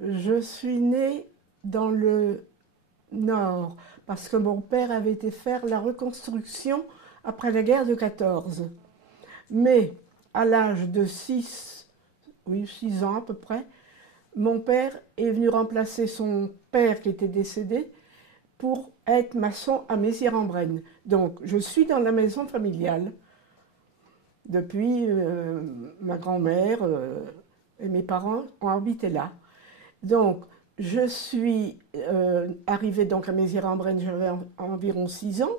Je suis née dans le nord parce que mon père avait été faire la reconstruction après la guerre de 14. Mais à l'âge de 6, oui, 6 ans à peu près, mon père est venu remplacer son père qui était décédé pour être maçon à Mézières-en-Brenne. Donc je suis dans la maison familiale depuis ma grand-mère et mes parents ont habité là. Donc, je suis arrivée donc à Mézières-en-Brenne, j'avais environ 6 ans,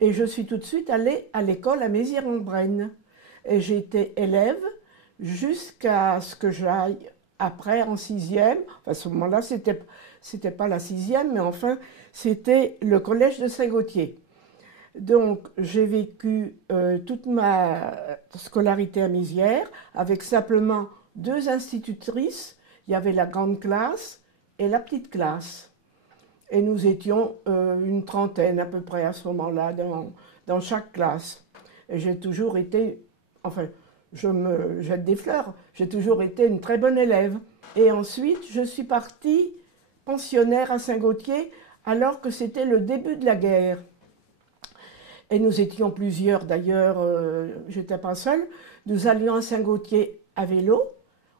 et je suis tout de suite allée à l'école à Mézières-en-Brenne. Et j'ai été élève jusqu'à ce que j'aille après en sixième. Enfin, à ce moment-là, c'était pas la sixième, mais enfin, c'était le collège de Saint-Gautier. Donc, j'ai vécu toute ma scolarité à Mézières avec simplement deux institutrices. Il y avait la grande classe et la petite classe. Et nous étions une trentaine à peu près à ce moment-là dans chaque classe. Et j'ai toujours été, enfin, je me jette des fleurs, j'ai toujours été une très bonne élève. Et ensuite, je suis partie pensionnaire à Saint-Gautier alors que c'était le début de la guerre. Et nous étions plusieurs d'ailleurs, j'étais pas seule. Nous allions à Saint-Gautier à vélo,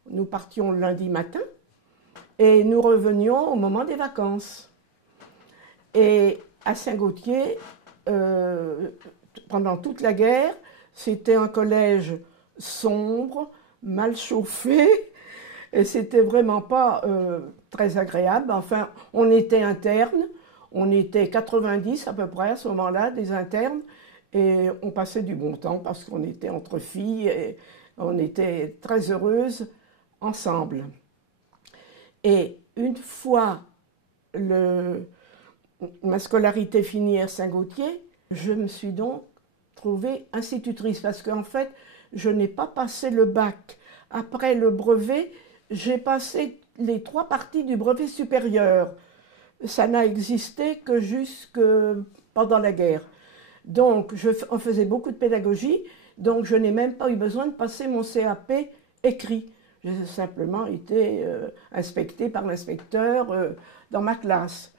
nous partions le lundi matin et nous revenions au moment des vacances. Et à Saint-Gautier, pendant toute la guerre, c'était un collège sombre, mal chauffé, et c'était vraiment pas très agréable. Enfin, on était internes, on était 90 à peu près à ce moment-là, des internes, et on passait du bon temps parce qu'on était entre filles et on était très heureuses ensemble. Et une fois le, ma scolarité finie à Saint-Gautier, je me suis donc trouvée institutrice parce qu'en fait, je n'ai pas passé le bac. Après le brevet, j'ai passé les trois parties du brevet supérieur. Ça n'a existé que jusque pendant la guerre. Donc, on faisait beaucoup de pédagogie, donc je n'ai même pas eu besoin de passer mon CAP écrit. J'ai simplement été inspectée par l'inspecteur dans ma classe.